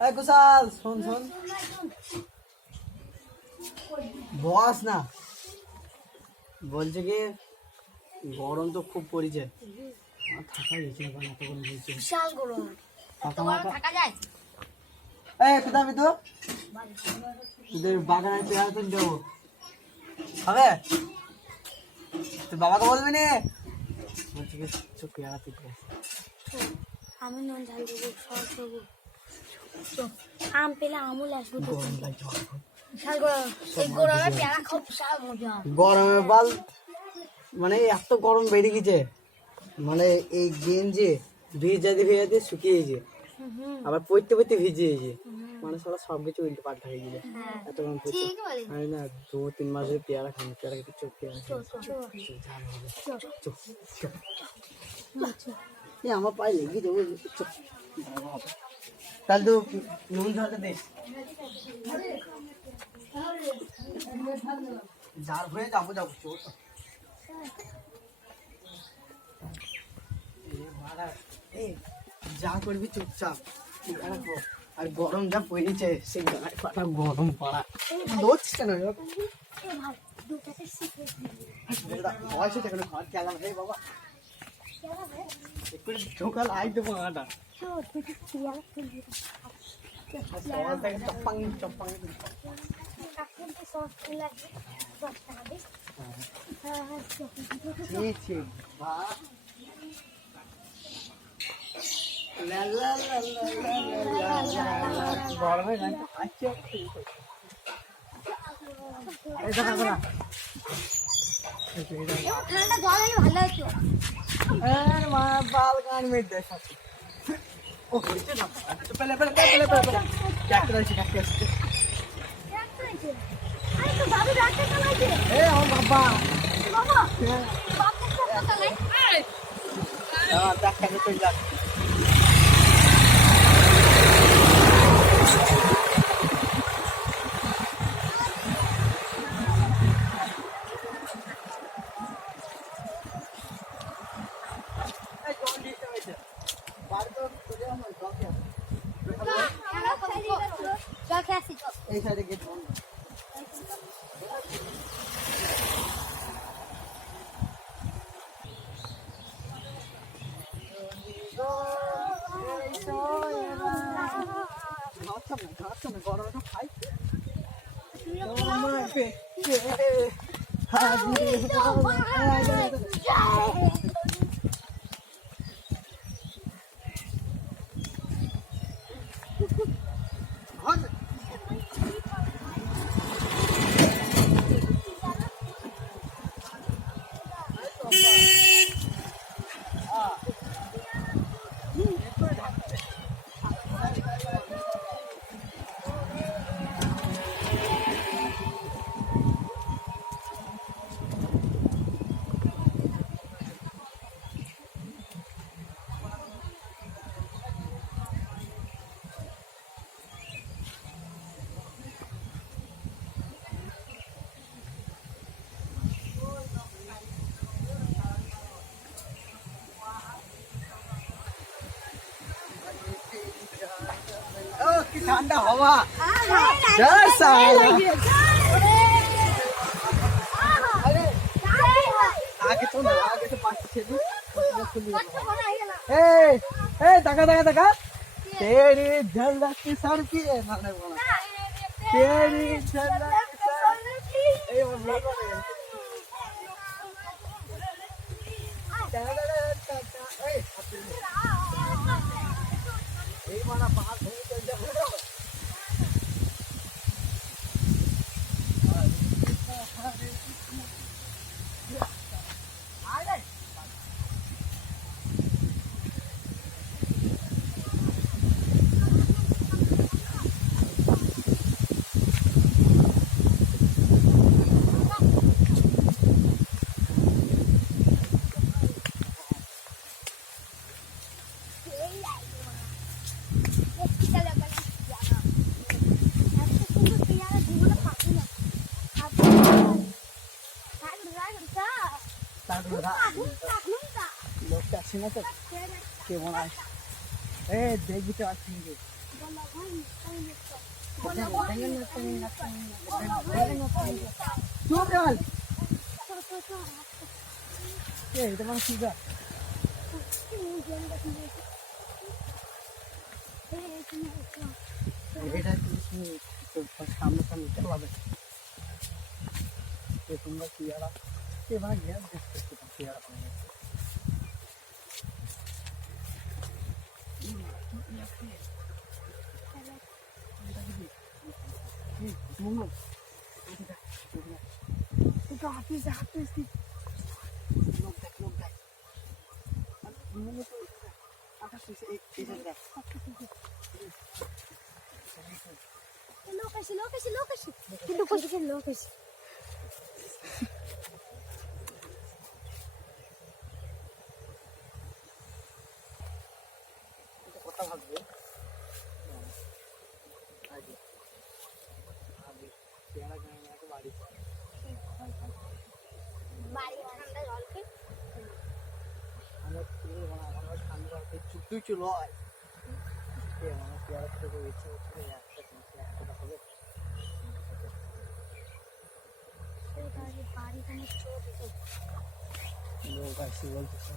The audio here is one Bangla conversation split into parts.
এই কুশাল শোন শোন বস না বলছে কি গরম তো খুব পড়েছে থাকা যাচ্ছে না এত গরম পড়ছে বিশাল গরম থাকা যায় এই কোথায় আমি তো তোদের বাগানে পেয়ারা তো দেবো হবে তোর বাবাকে বলবি নি বলছি কি চুপ পেয়ারা তুলবে আমি নুন ঝাল দেবো সস দেবো আম পেলে আমুল আসবে গরম লাগছে বিশাল গরম এই গরমে পেয়ারা খাও বিশাল মজা গরমে বাল মানে এত গরম বেড়ে গেছে মানে এই গেঞ্জি ভিজাতে শুকিয়েছে আবার পড়তে পড়তে ভিজিয়েছে মানে সব কিছু উল্টো পাল্টা হয়ে গেছে এত গরম পড়ছে আমি না 2-3 মাস ধরে পেয়ারা খাই পেয়ারা খেতে চোখ পেয়ারা আমার পায়ে লেগে যাবো তাহলে তো নুন ঝালটা দিস যার হয়ে যাবো চোখ যা করবি চুপচাপ আর গরম যা পড়েছে সেই পাটা গরম পড়া লড়ছিস কেন বয়সে দেখো ঘর খেলাম হে বাবা একটু ঢোকাল আই দেবো আটা চপ্পাং চপ্পাং গরমে ঠান্ডা জল ভালো হতো বাল গান মেট ও হয়েছে না পেলে পেলে পেলে পেলে পেলে ক্যাক্টার আছে ক্যাক্টার আছে আরে তো দাদু ডাক্তার চালাইছে এ আমার বাবা বাবা বাবা ডাক্তার চালাই ডাক্তার তো যা এই সাইডে গেট বন্ধ গরমটা খাই কি ঠান্ডা হাওয়া আগে তো না আগে তো পাচ্ছি দেখা দেখা দেখা तेरी झलक सड़की है माने बोला तेरी झलक सड़की ए वो लोगों ने ए माना बाहर घूम के जा লোকটা আছে না তো কেমন আছে দেখবি তো আসছি এটা মানে কি গা এটা সামনে সামনে চালাবে তোমরা পেয়ারা এবার গিয়ে দেখতে পেয়ারা কথা ভাববে পেয়ারা গায়ে একটা বাড়ি আমার ঠান্ডা তুই চলো আমার পেয়ারা খেতে ইচ্ছে হচ্ছে একটা হবে লোক আসছে বলতেছে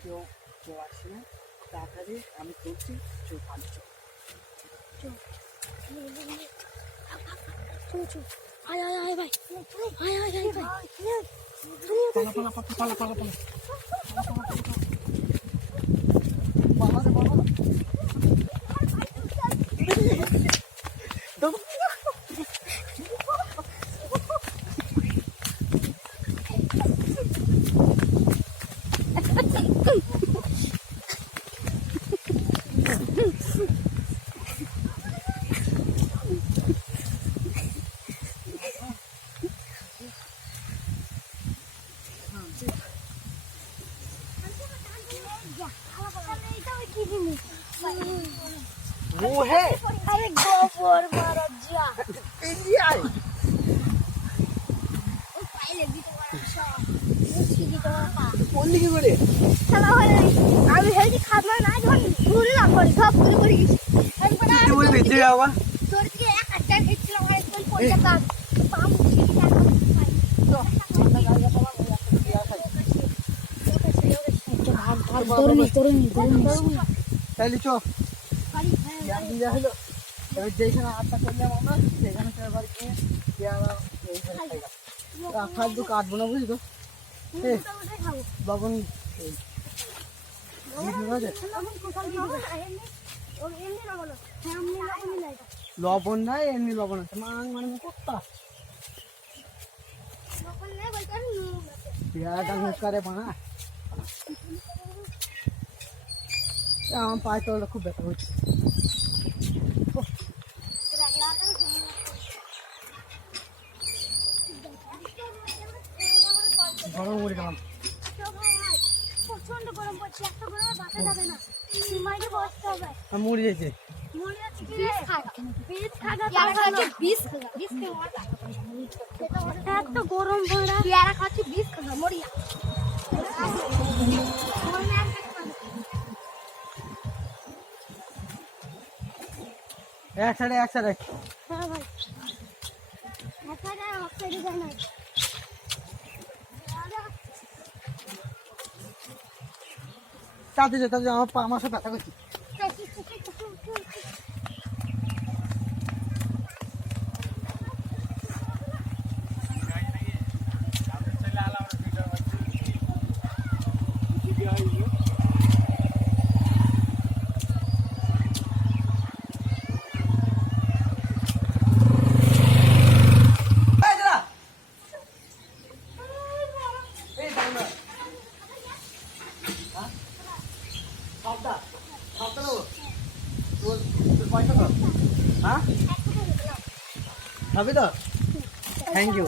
কেউ কেউ আসছে না তাড়াতাড়ি আমি করছি চোখ ভালো চোখ পালা পালা পালা वो है अरे गोबर मारो जा इंडिया पहले भी तो बड़ा मुझे तो पा कौन लिखी बोले चला वाले আমি হেলদি খাবার না যখন ঘুরে না করে সব ঘুরে ঘুরে গেছি এরপর কি বলে বেঁচে যাওয়া তোর থেকে এক আটটা খেয়েছিলাম আর কোন পয়সা কাট পাম মুখে টাকা খাই তো ঠান্ডা গাড়ি পাওয়া তরুণী তাহলে চো যা হলো এবার যেখানে আটটা করলাম আমরা সেখানে এবার গিয়ে পেয়ারা এইখানে খাইলাম ফালতু কাটবো না বুঝলি তো লবণ লবণ নাই এমনি লবণ আছে মানে কোথা পেয়ারাটা মুখকারে বানা আমার পায়ে তলটা খুব ব্যথা হচ্ছে গরম করে গেলাম প্রচন্ড গরম পড়ছে একটা গরমে বাসা যাবে না সীমাইতে বসতে হবে মরে যেতে মনে আছে কি বীজ খাগা বীজ কে মরলা এত গরম ভরা পেয়ারা খাচ্ছি বীজ খাগা মরিয়া এক সাইডে হ্যাঁ ভাই এক সাইডে যায় না তাতে আমার সাথে ব্যথা করছি খাবি তো থ্যাংক ইউ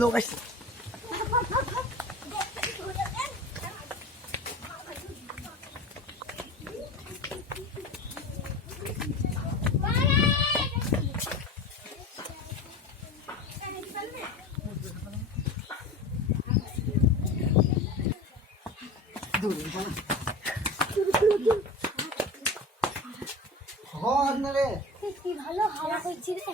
লোক আসছে হয় না রে, কি ভালো হাওয়া হচ্ছে রে।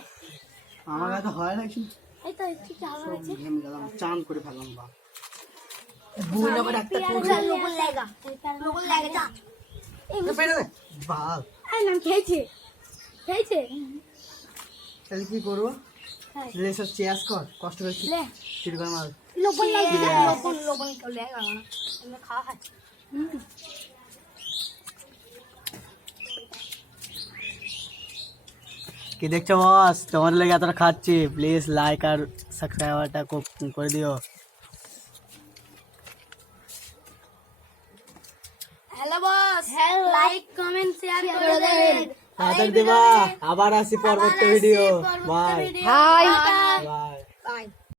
আমার কাছে হয় না কি এই তো একটু হাওয়া হচ্ছে। ঘেমে গেলাম, চান করে ফেললাম বা বুন আবার একটা লোবল লাগা যা। পেড়ে দে বাল। এই নাম খেয়েছে তাহলে কি করবো? হ্যাঁ। লে সব চেয়াস কর, কষ্ট করে লে চিড় করে মার। লোবল লাগা লবণ লাগা না এমনি খাওয়া হয় কি দেখছো বস? তোমার লেগে এতটা খাচ্ছি, প্লিজ লাইক আর সাবস্ক্রাইবারটা করে দিও। Hello boss like comment share করে দেবেন। তাড়াতাড়ি দিবা, আবার আসি পরবর্তী video. Bye hi bye. By